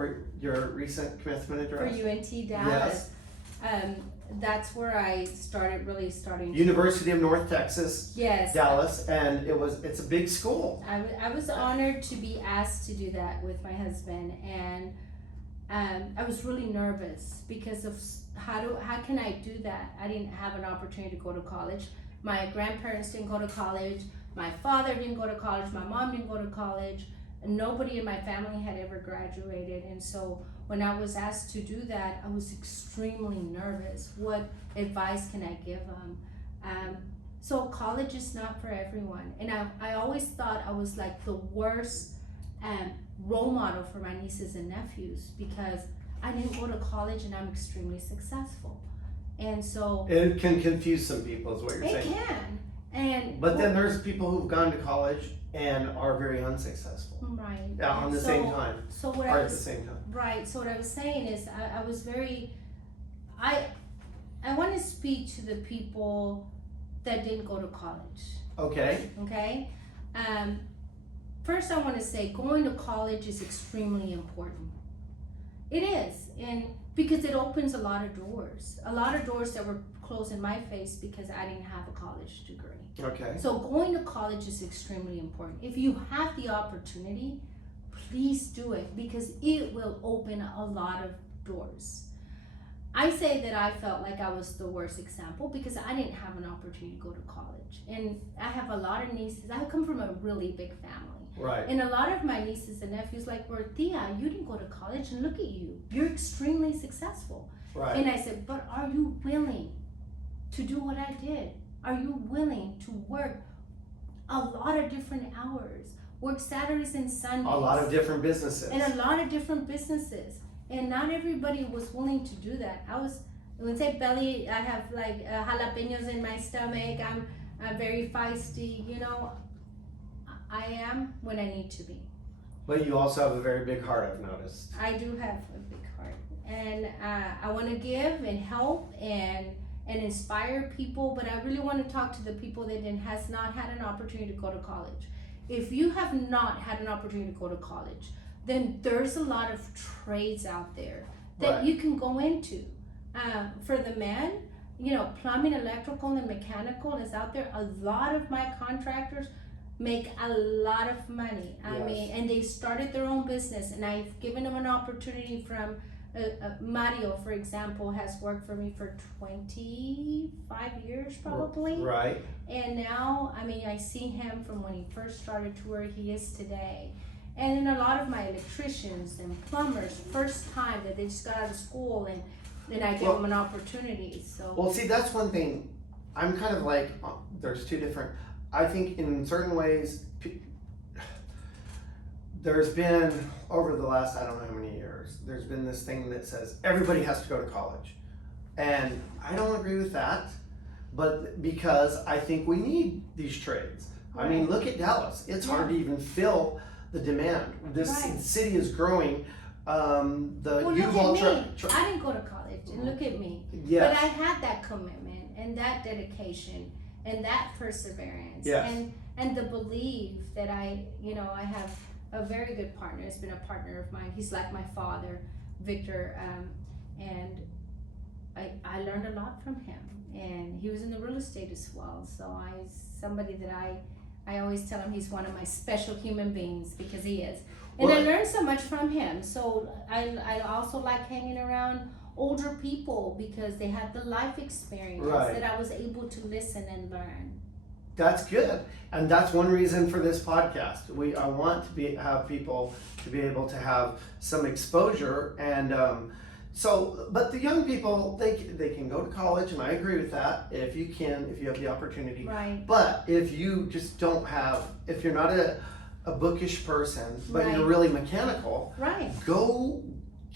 or your recent commencement address? For UNT Dallas. That's where I started studying. University of North Texas, Yes. Dallas, and it's a big school. I was honored to be asked to do that with my husband, and I was really nervous because of how can I do that? I didn't have an opportunity to go to college. My grandparents didn't go to college. My father didn't go to college. My mom didn't go to college. And nobody in my family had ever graduated, and so when I was asked to do that, I was extremely nervous. What advice can I give them? So college is not for everyone, and I always thought I was like the worst role model for my nieces and nephews because I didn't go to college and I'm extremely successful, and so It can confuse some people, is what you're saying. it can. But then there's people who've gone to college and are very unsuccessful. Right. On the same time. So what Or I at was the same time. Right. So what I was saying is I was very, I want to speak to the people that didn't go to college. Okay. Okay. First I want to say going to college is extremely important. It is, and because it opens a lot of doors that were closed in my face because I didn't have a college degree. Okay. So going to college is extremely important. If you have the opportunity, please do it because it will open a lot of doors. I say that I felt like I was the worst example because I didn't have an opportunity to go to college. And I have a lot of nieces. I come from a really big family. Right. And a lot of my nieces and nephews were, Tia, you didn't go to college and look at you. You're extremely successful. Right. And I said, but are you willing to do what I did? Are you willing to work a lot of different hours? Work Saturdays and Sundays. A lot of different businesses. And a lot of different businesses. And not everybody was willing to do that. When I say belly, I have like jalapenos in my stomach. I'm very feisty, I am when I need to be. But you also have a very big heart, I've noticed. I do have a big heart. And I want to give and help and inspire people, but I really want to talk to the people that has not had an opportunity to go to college. If you have not had an opportunity to go to college, then there's a lot of trades out there that Right. you can go into. For the men, plumbing, electrical, and mechanical is out there. A lot of my contractors make a lot of money. Yes. And they started their own business, and I've given them an opportunity from Mario, for example, has worked for me for 25 years probably. Right. And now, I see him from when he first started to where he is today. And then a lot of my electricians and plumbers, first time that they just got out of school, and then I give them an opportunity. So. Well, see, that's one thing. I'm kind of like, there's two different, I think in certain ways, there's been, over the last, I don't know how many years, there's been this thing that says everybody has to go to college. And I don't agree with that, but because I think we need these trades. Right. I mean, look at Dallas. It's hard to even fill the demand. This city is growing. Well, U look Haul at me. I didn't go to college, and look at me. Yes. But I had that commitment and that dedication and that perseverance. Yes. And the belief that I have a very good partner. He's been a partner of mine. He's like my father, Victor, and I learned a lot from him. And he was in the real estate as well. So somebody that I always tell him he's one of my special human beings because he is. And I learned so much from him. So I also like hanging around older people because they had the life experience that I was able to listen and learn. That's good, and that's one reason for this podcast. I want to have people to be able to have some exposure, and but the young people they can go to college, and I agree with that if you have the opportunity. Right. But if you just don't have, if you're not a bookish person, but you're really mechanical, go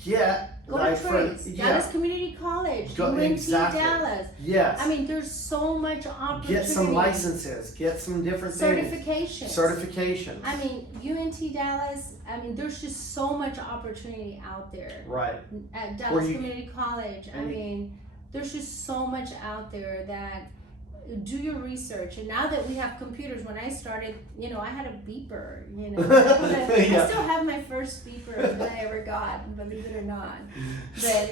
get. Go to trades. Dallas Community College. UNT Dallas. Yes. There's so much opportunity. Get some licenses. Get some different certifications. Certifications. UNT Dallas. There's just so much opportunity out there. Right. At Dallas Community College. There's just so much out there that do your research. And now that we have computers, when I started, I had a beeper, I still have my first beeper that I ever got, believe it or not. But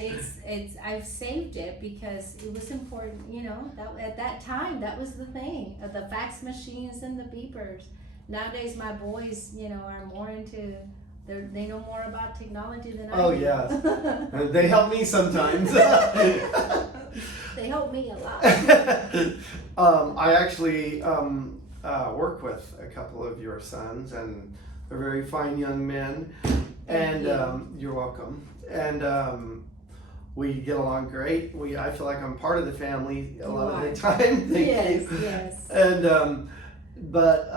I've saved it because it was important, that at that time, that was the thing, the fax machines and the beepers. Nowadays, my boys, are more into, they know more about technology than I do. Oh, yeah. They help me sometimes. They help me a lot. I actually work with a couple of your sons, and they're very fine young men. And you're welcome. And we get along great. I feel like I'm part of the family a lot of the time. Thank you. Yes. And but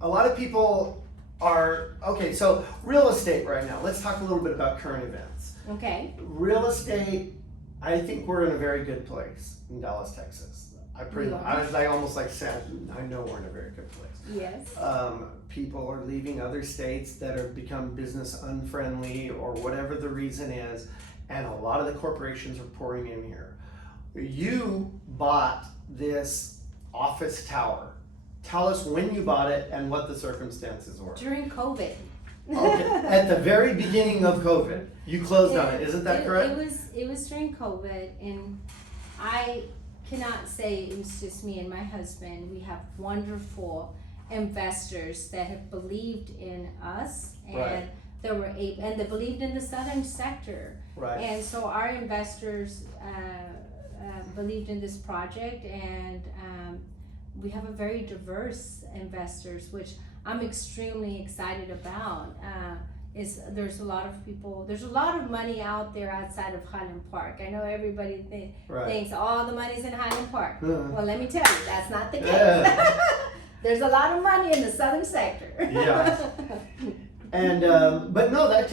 a lot of people are okay. So real estate right now. Let's talk a little bit about current events. Okay. Real estate. I think we're in a very good place in Dallas, Texas. I almost like said, I know we're in a very good place. Yes. People are leaving other states that have become business unfriendly or whatever the reason is, and a lot of the corporations are pouring in here. You bought this office tower. Tell us when you bought it and what the circumstances were. During COVID. Okay. At the very beginning of COVID, you closed on it. Isn't that correct? It was during COVID, and I cannot say it was just me and my husband. We have wonderful investors that have believed in us, and Right. and they believed in the southern sector. Right. And so our investors believed in this project, and we have a very diverse investors, which I'm extremely excited about. There's a lot of people, there's a lot of money out there outside of Highland Park. I know everybody thinks all the money's in Highland Park. Well, let me tell you, that's not the case. There's a lot of money in the southern sector. Yeah. And but no, that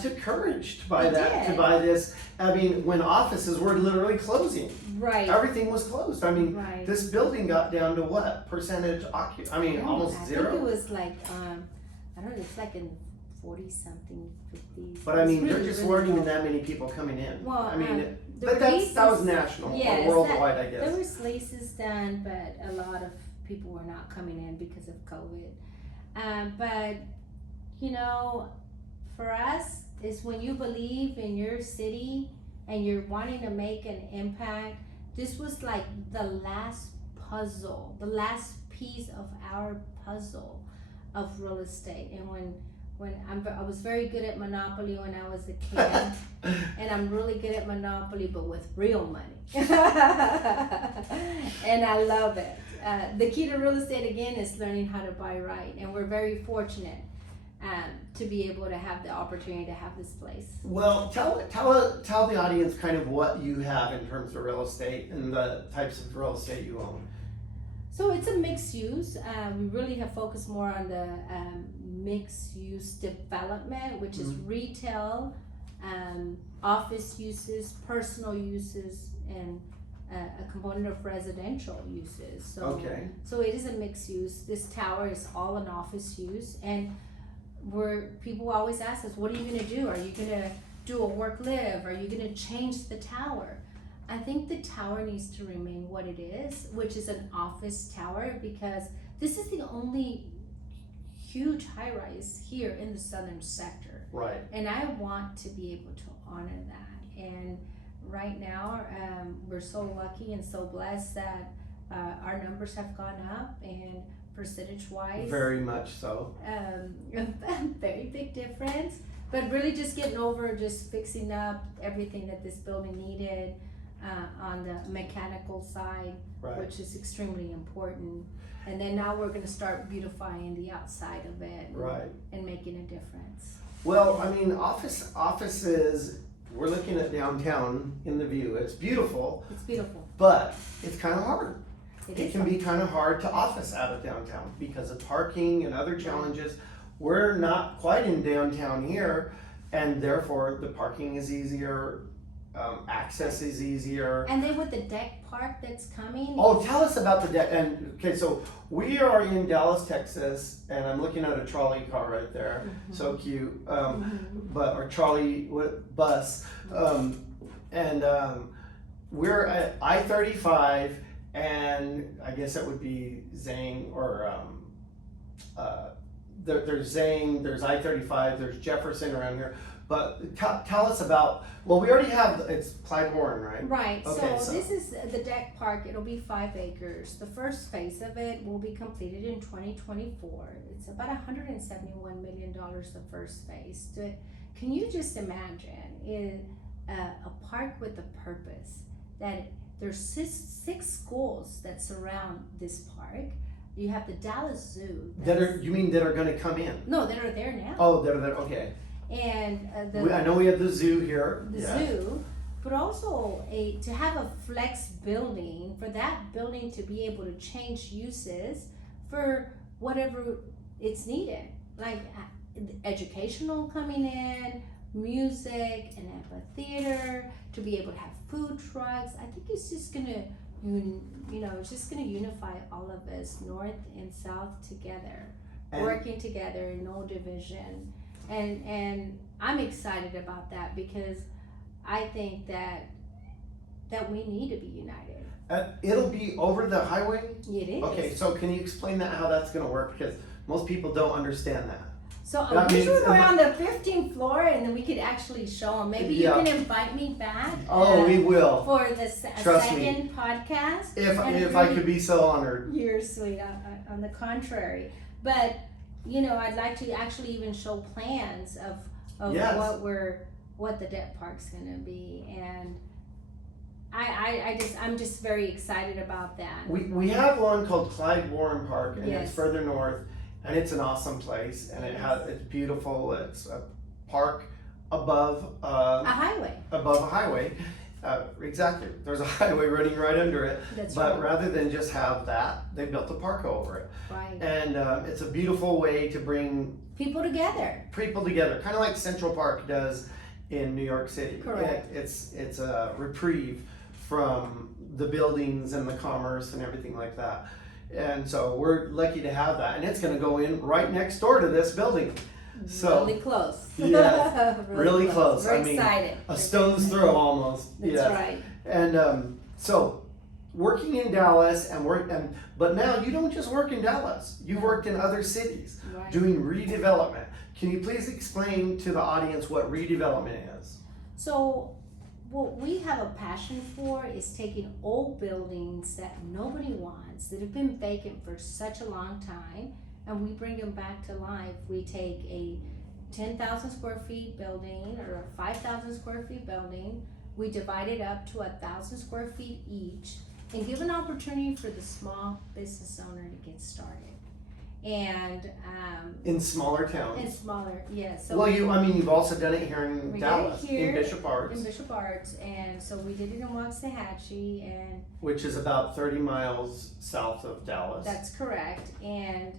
took courage to buy to buy this. I mean, when offices were literally closing, right? Everything was closed. I mean, right. This building got down to what percentage occupied? I mean, almost zero. I think it was like I don't know. It's like in 40-something, 50. But I mean, there just weren't even that many people coming in. Well, I mean, but that was national or worldwide, I guess. There was leases done, but a lot of people were not coming in because of COVID. But for us, is when you believe in your city and you're wanting to make an impact. This was like the last puzzle, the last piece of our puzzle of real estate. And I was very good at Monopoly when I was a kid, and I'm really good at Monopoly, but with real money. And I love it. The key to real estate, again, is learning how to buy right, and we're very fortunate to be able to have the opportunity to have this place. Well, tell the audience kind of what you have in terms of real estate and the types of real estate you own. So it's a mixed use. We really have focused more on the mixed use development, which is retail, office uses, personal uses, and a component of residential uses. So it is a mixed use. This tower is all an office use, and people always ask us, what are you going to do? Are you going to do a work live? Are you going to change the tower? I think the tower needs to remain what it is, which is an office tower, because this is the only huge high rise here in the southern sector. Right. And I want to be able to honor that. And right now, we're so lucky and so blessed that our numbers have gone up, and percentage-wise, very much so. Very big difference, but really just getting over, just fixing up everything that this building needed on the mechanical side, right. Which is extremely important. And then now we're going to start beautifying the outside of it, right, and making a difference. Well, I mean, offices. We're looking at downtown in the view. It's beautiful. It's beautiful, but it's kind of hard. It can be kind of hard to office out of downtown because of parking and other challenges. We're not quite in downtown here, and therefore the parking is easier, access is easier. And then with the deck park that's coming. Oh, tell us about the deck. And okay, so we are in Dallas, Texas, and I'm looking at a trolley car right there. So cute. Or trolley bus. We're at I-35. and I guess it would be Zhang or there's Zhang, there's I-35, there's Jefferson around here. But tell us about, well, we already have, it's Clyde Warren, right? Right, Okay, so this is the deck park. It'll be 5 acres. The first phase of it will be completed in 2024. It's about $171 million, the first phase. Can you just imagine a park with a purpose, that there's six schools that surround this park. You have the Dallas Zoo. You mean that are gonna come in? No, that are there now. Oh, that are there, okay. And I know we have the zoo here. The zoo, but also to have a flex building, for that building to be able to change uses for whatever it's needed, like educational coming in, music, an amphitheater, to be able to have food trucks. I think it's just gonna, it's just gonna unify all of us, north and south together, working together, no division. And I'm excited about that, because I think that we need to be united. It'll be over the highway? It is. Okay, so can you explain that, how that's gonna work? Because most people don't understand that. So I wish we were on the 15th floor, and then we could actually show them. Maybe you can invite me back. Oh, we will. For the second podcast. If I could be so honored. You're sweet. On the contrary, but I'd like to actually even show plans of what the deck park's gonna be, and I'm just very excited about that. We have one called Clyde Warren Park, and Yes. it's further north, and it's an awesome place, and it's beautiful. It's a park above a highway. Above a highway. Exactly. There's a highway running right under it. That's but right. rather than just have that, they built a park over it. Right. And it's a beautiful way to bring People together. kind of like Central Park does in New York City. Correct. It's a reprieve from the buildings and the commerce and everything like that. And so we're lucky to have that, and it's going to go in right next door to this building. So really close. Yeah, really close. We're excited. A stone's throw almost. That's right. And so working in Dallas but now you don't just work in Dallas. You've worked in other cities doing redevelopment. Can you please explain to the audience what redevelopment is? So what we have a passion for is taking old buildings that nobody wants, that have been vacant for such a long time, and we bring them back to life. We take a 10,000 square feet building or a 5,000 square feet building, we divide it up to 1,000 square feet each, and give an opportunity for the small business owner to get started. And in smaller towns. in smaller, yes. So you've also done it here in We Dallas, did it here in Bishop Arts. In Bishop Arts, and so we did it in Waxahachie, and which is about 30 miles south of Dallas. that's correct. And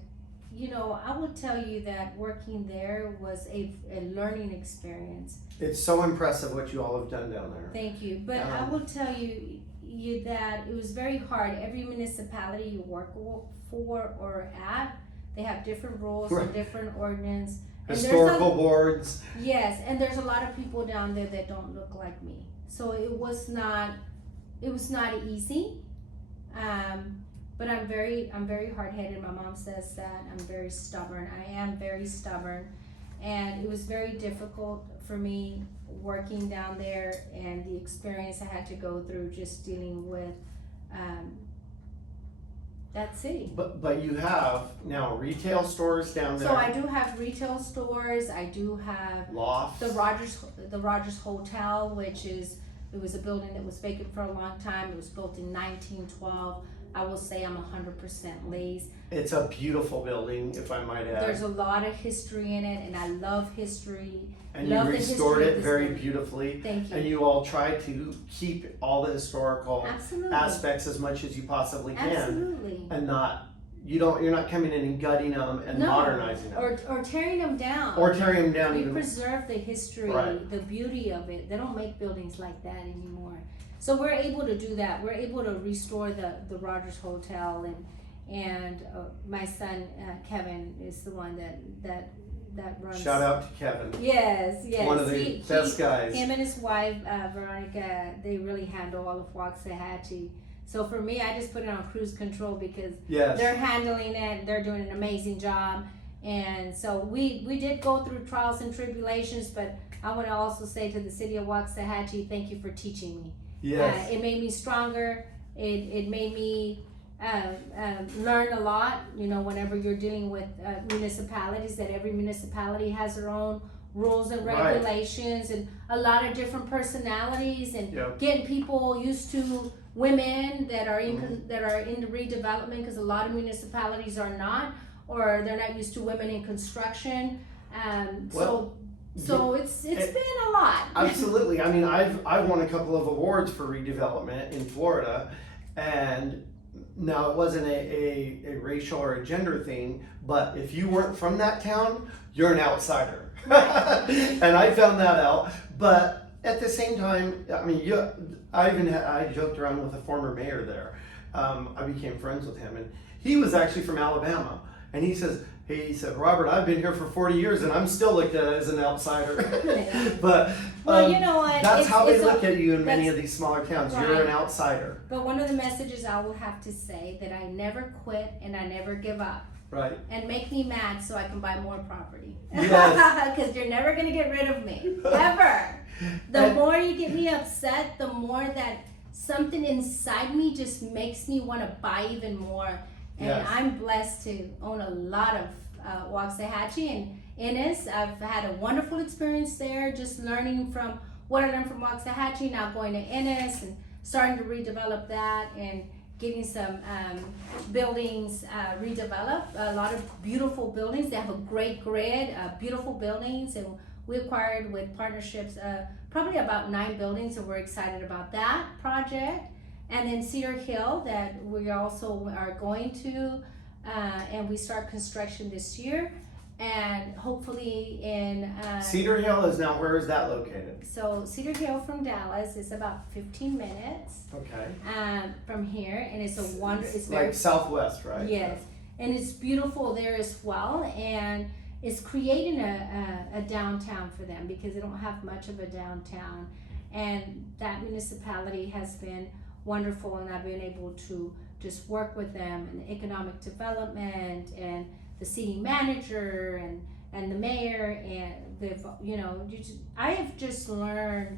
I will tell you that working there was a learning experience. It's so impressive what you all have done down there. Thank you. But I will tell you that it was very hard. Every municipality you work for or at, they have different rules and different ordinance. Historical boards. Yes, and there's a lot of people down there that don't look like me. So it was not easy. But I'm very hard-headed. My mom says that I'm very stubborn. I am very stubborn, and it was very difficult for me working down there, and the experience I had to go through just dealing with that city. But you have now retail stores down there. So I do have retail stores. I do have lofts. The Rogers Hotel, it was a building that was vacant for a long time. It was built in 1912. I will say I'm 100% Lays. It's a beautiful building, if I might add. There's a lot of history in it, and I love history. And you restored it very beautifully. Thank you. And you all try to keep all the historical Absolutely. aspects as much as you possibly can. Absolutely. And you're not coming in and gutting them and modernizing them. Or tearing them down. We preserve the history, the beauty of it. They don't make buildings like that anymore. So we're able to do that. We're able to restore the Rogers Hotel, and my son Kevin is the one that runs. Shout out to Kevin. Yes. One of the best guys. Him and his wife Veronica, they really handle all of Waxahachie. So for me, I just put it on cruise control because Yes. they're handling it. They're doing an amazing job. And so we did go through trials and tribulations, but I want to also say to the city of Waxahachie, thank you for teaching me. Yes. It made me stronger. It made me learn a lot. You know, whenever you're dealing with municipalities, that every municipality has their own rules and Right. regulations, and a lot of different personalities, and Yep. getting people used to women that are in Mm-hmm. that are in the redevelopment, because a lot of municipalities are not, or they're not used to women in construction. Well, So it's been a lot. Absolutely. I mean, I've won a couple of awards for redevelopment in Florida, and now it wasn't a racial or a gender thing, but if you weren't from that town, you're an outsider. And I found that out. But at the same time, I mean, I joked around with a former mayor there. I became friends with him, and he was actually from Alabama, and he said, Robert, I've been here for 40 years and I'm still looked at as an outsider. But Well, you know what? that's how they it's look at you in many that's- of these smaller towns. Right. You're an outsider. But one of the messages I will have to say that I never quit and I never give up. Right. And make me mad so I can buy more property. Yes. Because you're never gonna get rid of me, ever. The more you get me upset, the more that something inside me just makes me want to buy even more. And Yes. I'm blessed to own a lot of Waxahachie and Ennis. I've had a wonderful experience there, just learning from what I learned from Waxahachie, now going to Ennis and starting to redevelop that and getting some buildings redeveloped. A lot of beautiful buildings. They have a great grid, beautiful buildings, and we acquired with partnerships probably about 9 buildings, and we're excited about that project. And then Cedar Hill that we also are going to, and we start construction this year, and hopefully in Cedar Hill is now, where is that located? so Cedar Hill from Dallas is about 15 minutes Okay. from here, and it's a wonder. It's Like very southwest, right? yes, and it's beautiful there as well, and it's creating a downtown for them because they don't have much of a downtown, and that municipality has been wonderful, and I've been able to just work with them in the economic development and the city manager and the mayor, and I have just learned.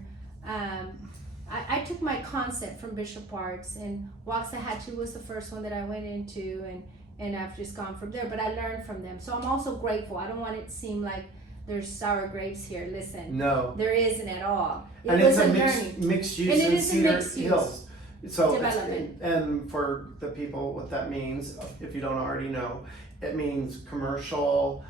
I took my concept from Bishop Arts, and Waxahachie was the first one that I went into, and I've just gone from there. But I learned from them, so I'm also grateful. I don't want it to seem like there's sour grapes here. Listen, No. there isn't at all. And was it's a a mixed, learning. mixed use And it in is a Cedar mixed use Hills. So development. and for the people, what that means, if you don't already know, it means commercial,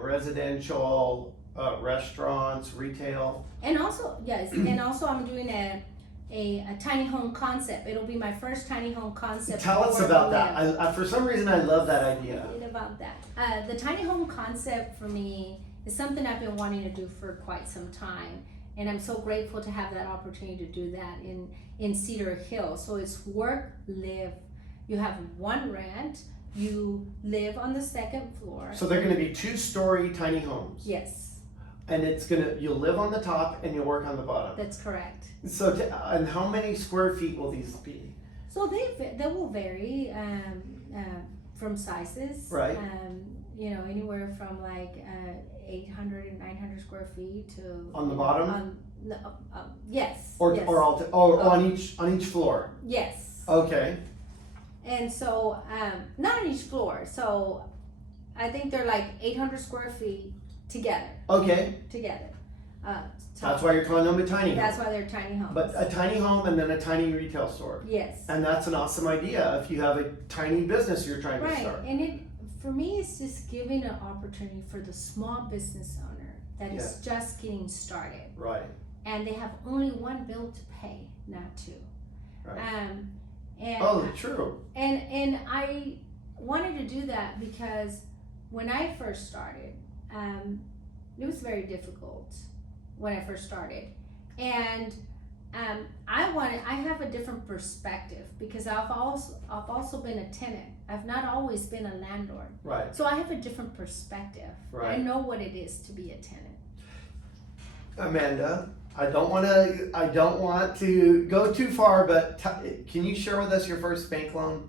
residential, restaurants, retail. And also, yes, and also I'm doing a tiny home concept. It'll be my first tiny home concept. Tell us for about Live. that. I for some reason, I love that idea. About that. The tiny home concept for me is something I've been wanting to do for quite some time, and I'm so grateful to have that opportunity to do that in Cedar Hill. So it's work, live. You have one rent. You live on the second floor. So they're going to be 2-story tiny homes. Yes, And you'll live on the top and you'll work on the bottom. that's correct. So, and how many square feet will these be? So they will vary from sizes. Right. Anywhere from like 800 and 900 square feet to. On the bottom? Yes. Or yes. or on each floor. Yes. Okay. And so not on each floor. So I think they're like 800 square feet together. Okay. That's why you're calling them a tiny home. That's why they're tiny homes. But a tiny home and then a tiny retail store. yes. And that's an awesome idea if you have a tiny business you're trying to Right, start. and for me, it's just giving an opportunity for the small business owner that is just getting started, Right. and they have only one bill to pay, not 2. Right. And Oh, true. and I wanted to do that because when I first started, it was very difficult when I first started, and I have a different perspective because I've also been a tenant. I've not always been a landlord. Right. So I have a different perspective. Right. I know what it is to be a tenant. Amanda, I don't want to go too far, but can you share with us your first bank loan?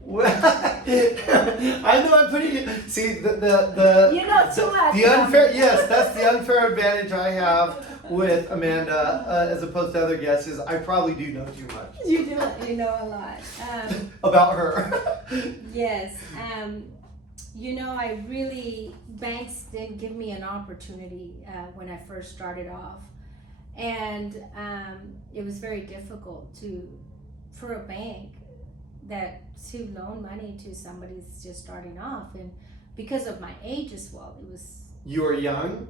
Well, I know I'm putting you. See the you know too much. The unfair. Yes, that's the unfair advantage I have with Amanda as opposed to other guests. Is I probably do know too much. You do. You know a lot about her. Yes. You know, banks didn't give me an opportunity when I first started off, and it was very difficult for a bank to loan money to somebody that's just starting off, and because of my age as well, it was. You were young.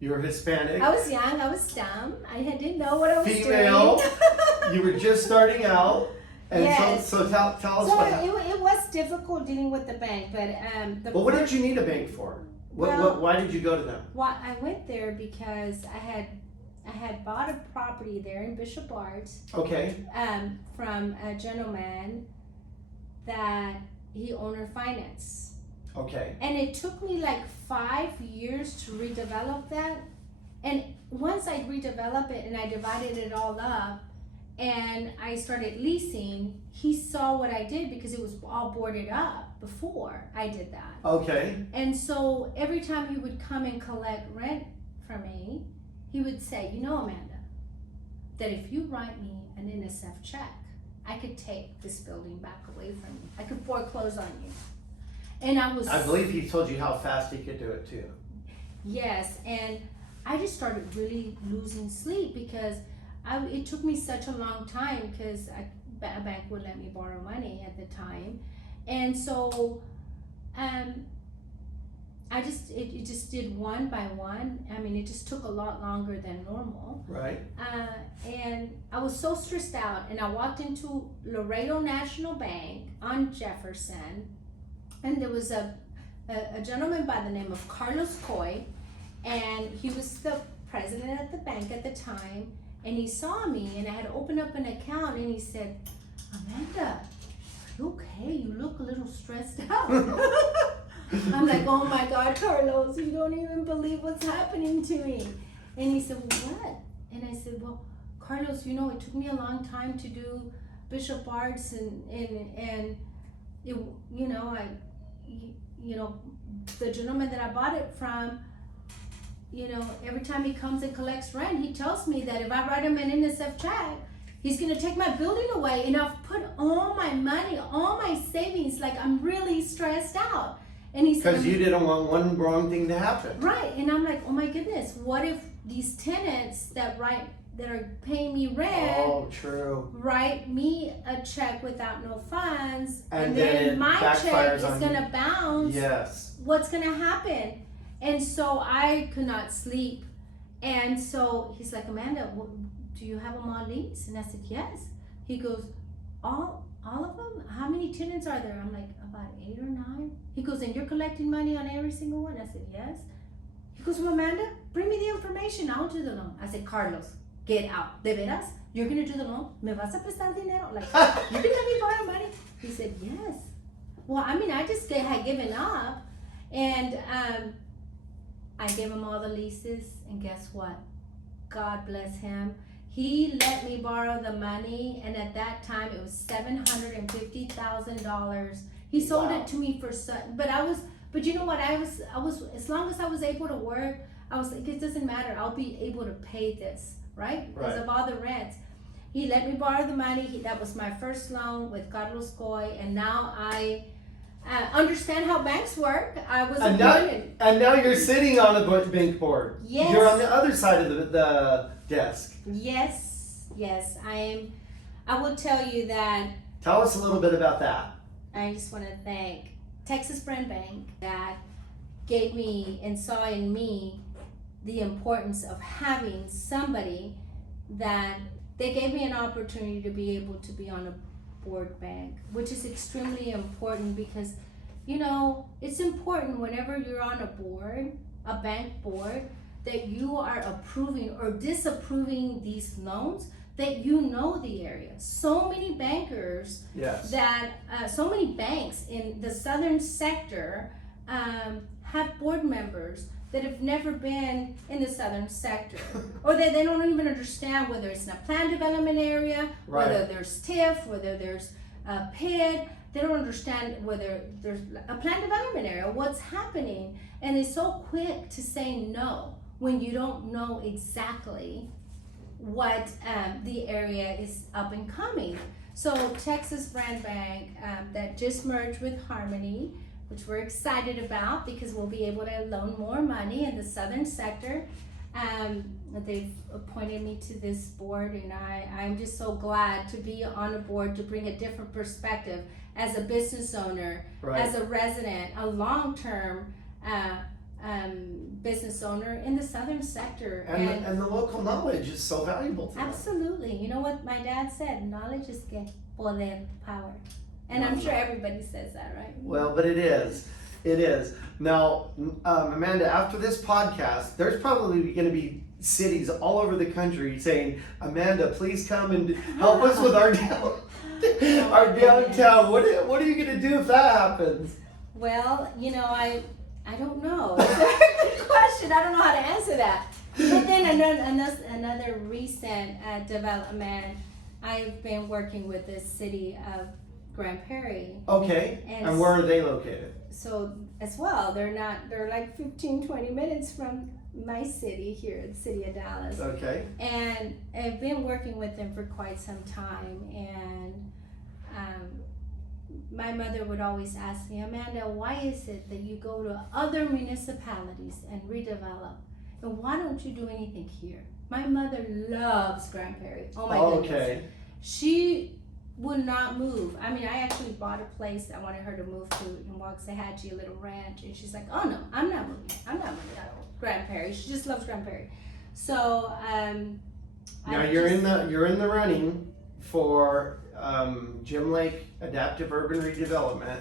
You were Hispanic. I was young. I was dumb. I didn't know what I was Female. doing. You were just starting out. And yes. so tell us so what happened. It was difficult dealing with the bank, but Well, what did you need a bank for? Why did you go to them? Well, I went there because I had bought a property there in Bishop Arts. Okay. From a gentleman that he owner finance. Okay. And it took me like 5 years to redevelop that. And once I redeveloped it and I divided it all up and I started leasing, he saw what I did because it was all boarded up before I did that. Okay. And so every time he would come and collect rent from me, he would say, you know, Amanda, that if you write me an NSF check, I could take this building back away from you. I could foreclose on you. And I believe he told you how fast he could do it too. Yes, and I just started really losing sleep because it took me such a long time because a bank would let me borrow money at the time. And so it just did one by one. I mean, it just took a lot longer than normal. Right. And I was so stressed out, and I walked into Laredo National Bank on Jefferson, and there was a gentleman by the name of Carlos Coy, and he was the president at the bank at the time, and he saw me, and I had opened up an account, and he said, Amanda, are you okay? You look a little stressed out. I'm like, oh my God, Carlos, you don't even believe what's happening to me. And he said, well, what? And I said, well, Carlos, you know, it took me a long time to do Bishop Arts and it, you know, the gentleman that I bought it from, you know, every time he comes and collects rent, he tells me that if I write him an NSF check, he's gonna take my building away, and I've put all my money, all my savings, like I'm really stressed out. And he said, because you didn't want one wrong thing to happen. Right, and I'm like, oh my goodness, what if these tenants that are paying me rent, write me a check without no funds, and then my check is gonna bounce. Yes. What's gonna happen? And so I could not sleep. And so he's like, Amanda, do you have them on lease? And I said, yes. He goes, all of them? How many tenants are there? I'm like, about 8 or 9. He goes, and you're collecting money on every single one? I said, yes. He goes, well, Amanda, bring me the information. I'll do the loan. I said, Carlos, get out. ¿De veras? You're going to do the loan? ¿Me vas a prestar dinero? Like, you can let me borrow money? He said, yes. Well, I mean, I just had given up. And I gave him all the leases. And guess what? God bless him. He let me borrow the money, and at that time it was $750,000. He sold it to me for but you know what? I was as long as I was able to work, I was like, it doesn't matter. I'll be able to pay this, right? Because of all the rents. He let me borrow the money. That was my first loan with Carlos Coy, and now I understand how banks work. I was and now you're sitting on a bank board. Yes. You're on the other side of the desk. Yes, I am. I will tell you that. Tell us a little bit about that. I just want to thank Texas Brand Bank that gave me and saw in me the importance of having somebody that they gave me an opportunity to be able to be on a board bank, which is extremely important because, you know, it's important whenever you're on a board, a bank board, that you are approving or disapproving these loans, that you know the area. So many bankers so many banks in the southern sector have board members that have never been in the southern sector, or that they don't even understand whether it's in a planned development area, Right. whether there's TIF, whether there's a PID. They don't understand whether there's a planned development area, what's happening, and they're so quick to say no when you don't know exactly what the area is up and coming. So Texas Brand Bank that just merged with Harmony, which we're excited about because we'll be able to loan more money in the southern sector. They've appointed me to this board, and I'm just so glad to be on a board to bring a different perspective as a business owner, Right. as a resident, a long-term business owner in the southern sector. And the local knowledge is so valuable to them. Absolutely. You know what my dad said? Knowledge is poder, power. And I'm sure everybody says that, right? Well, but it is. It is. Now, Amanda, after this podcast, there's probably going to be cities all over the country saying, Amanda, please come and help us with our downtown. What are you going to do if that happens? Well, you know, I don't know. It's a good question. I don't know how to answer that. But then another recent development, I've been working with the city of Grand Prairie. Okay. And where are they located? So as well, they're like 15, 20 minutes from my city here, the city of Dallas. Okay. And I've been working with them for quite some time, and my mother would always ask me, Amanda, why is it that you go to other municipalities and redevelop, and why don't you do anything here? My mother loves Grand Prairie. Oh my goodness. Okay. She would not move. I mean, I actually bought a place I wanted her to move to in Waxahachie, a little ranch, and she's like, oh no, I'm not moving out of Grand Prairie. She just loves Grand Prairie. So Now you're in the running for Jim Lake Adaptive Urban Redevelopment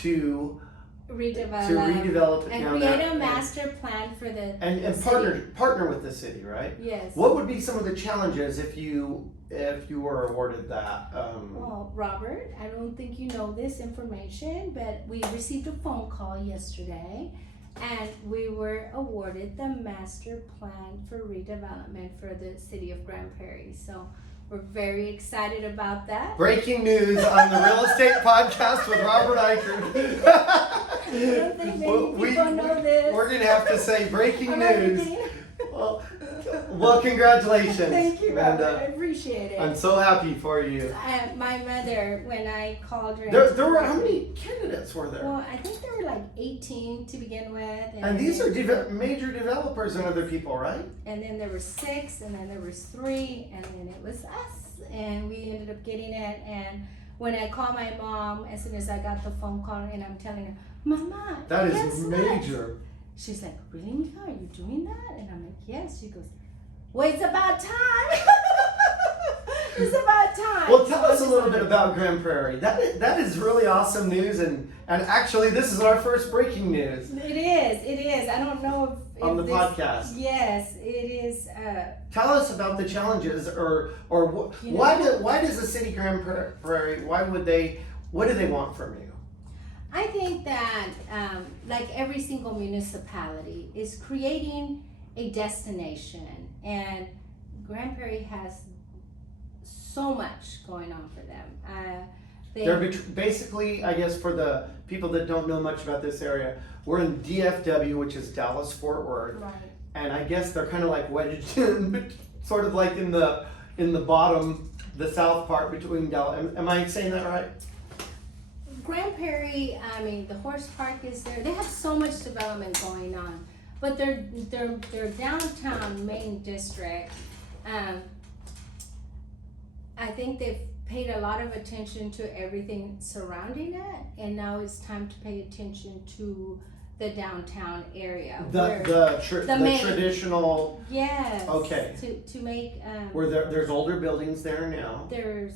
to redevelop it and down create there a master plan for the and city. partner with the city, right? Yes. What would be some of the challenges if you were awarded that? Well, Robert, I don't think you know this information, but we received a phone call yesterday, and we were awarded the master plan for redevelopment for the city of Grand Prairie. So we're very excited about that. Breaking news on the Real Estate Podcast with Robert Ikard. I don't think many people know this. We're gonna have to say breaking I'm already news. kidding. Well, congratulations. Thank you, Robert. Amanda. I appreciate it. I'm so happy for you. My mother, when I called her, There were how many candidates were there? Well, I think there were like 18 to begin with, And these are major developers and other people, right? and then there were 6, and then there was 3, and then it was us, and we ended up getting it. And when I called my mom, as soon as I got the phone call, and I'm telling her, Mama, That is guess what?" major. She's like, really, Mika, are you doing that? And I'm like, yes. She goes, well, it's about time. It's about time. Well, tell us a little bit about Grand Prairie. That is really awesome news, and actually, this is our first breaking news It is. I don't know if on the this, podcast. Yes, it is. Tell us about the challenges, or why does the city Grand Prairie? What do they want from you? I think that, like every single municipality, is creating a destination, and Grand Prairie has so much going on for them. They're basically, I guess, for the people that don't know much about this area, we're in DFW, which is Dallas Fort Worth, right. and I guess they're kind of like wedged in, sort of like in the bottom, the south part between Dallas. Am I saying that right? Grand Prairie, I mean, the horse park is there. They have so much development going on, but their downtown main district, I think they've paid a lot of attention to everything surrounding it, and now it's time to pay attention to the downtown area. The traditional. Yes. Okay. To make. Where there's older buildings there now. There's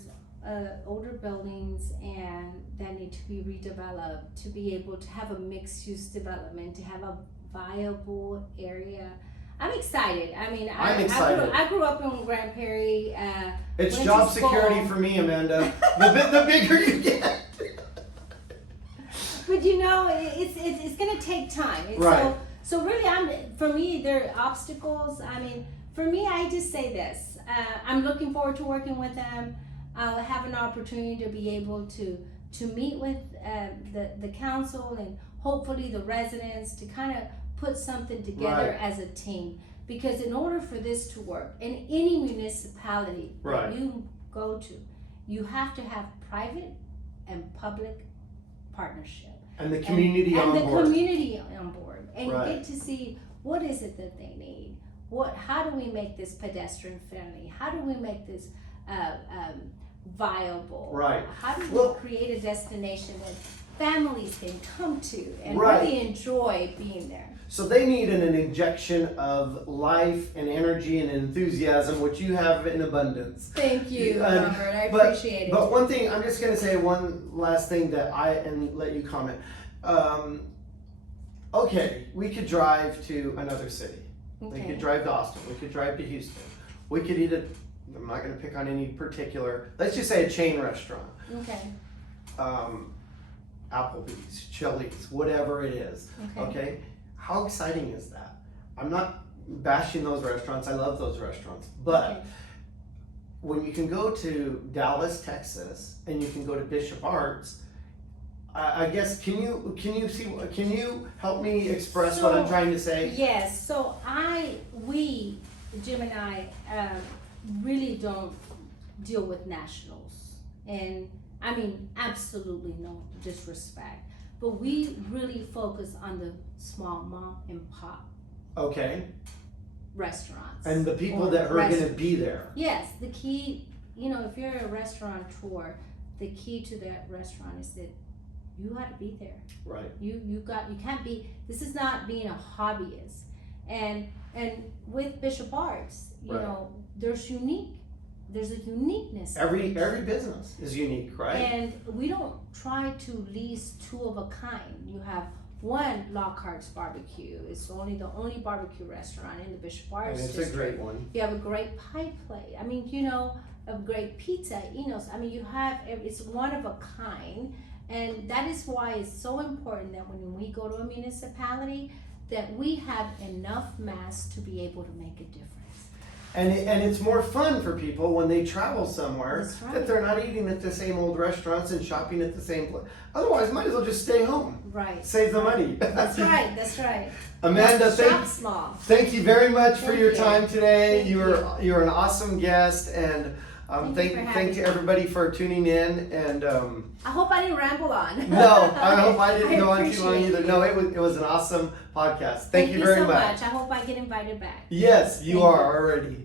older buildings and that need to be redeveloped to be able to have a mixed-use development, to have a viable area. I'm excited. I mean, I'm excited. I grew up in Grand Prairie. It's went job to school. security for me, Amanda. The bigger you get. But you know, it's gonna take time. And Right. So really, for me, there are obstacles. I mean, for me, I just say this. I'm looking forward to working with them. I'll have an opportunity to be able to meet with the council and hopefully the residents to kind of put something together Right. as a team. Because in order for this to work, in any municipality Right. that you go to, you have to have private and public partnership. And the community on and the board. community on board, and Right. get to see what is it that they need. How do we make this pedestrian friendly? How do we make this viable? Right. How do we Well- create a destination that families can come to and Right. really enjoy being there? So they need an injection of life and energy and enthusiasm, which you have in abundance. Thank you, And- Robert. I but- appreciate it. But one thing, I'm just gonna say one last thing and let you comment. Okay, we could drive to another city. We Okay. could drive to Austin. We could drive to Houston. We could eat I'm not gonna pick on any particular, let's just say a chain restaurant. Okay. Applebee's, Chili's, whatever it is. Okay? How exciting is that? I'm not bashing those restaurants. I love those restaurants. But Okay. when you can go to Dallas, Texas, and you can go to Bishop Arts, I guess can you help me express what I'm So- trying to say? Yes, so Jim and I, really don't deal with nationals. And I mean, absolutely no disrespect, but we really focus on the small mom and pop Okay. restaurants. And the people Or that are going to restaurants. be there. Yes, the key, if you're a restaurateur, the key to that restaurant is that you got to be there. Right. You can't be, this is not being a hobbyist. And with Bishop Arts, Right. there's a uniqueness. Every business is unique, right? And we don't try to lease two of a kind. You have one Lockhart's Barbecue. It's the only barbecue restaurant in the Bishop Arts And it's district. a great one. You have a great pie plate. I mean, a great pizza, Enos. I mean, it's one of a kind. And that is why it's so important that when we go to a municipality, that we have enough mass to be able to make a difference. And it's more fun for people when they travel somewhere That's right. that they're not eating at the same old restaurants and shopping at the same place. Otherwise, might as well just stay home. Right. Save the money. That's right. That's right. Amanda, Shop small. thank you very much for Thank your you. time today. Thank You're an awesome guest, and Thank you for having thank me. everybody for tuning in. And I hope I didn't ramble on. no, I hope I didn't go on too long appreciate either. you. No, it was an awesome podcast. Thank you very so much. I hope I get invited back. Yes, you Thank are you. already.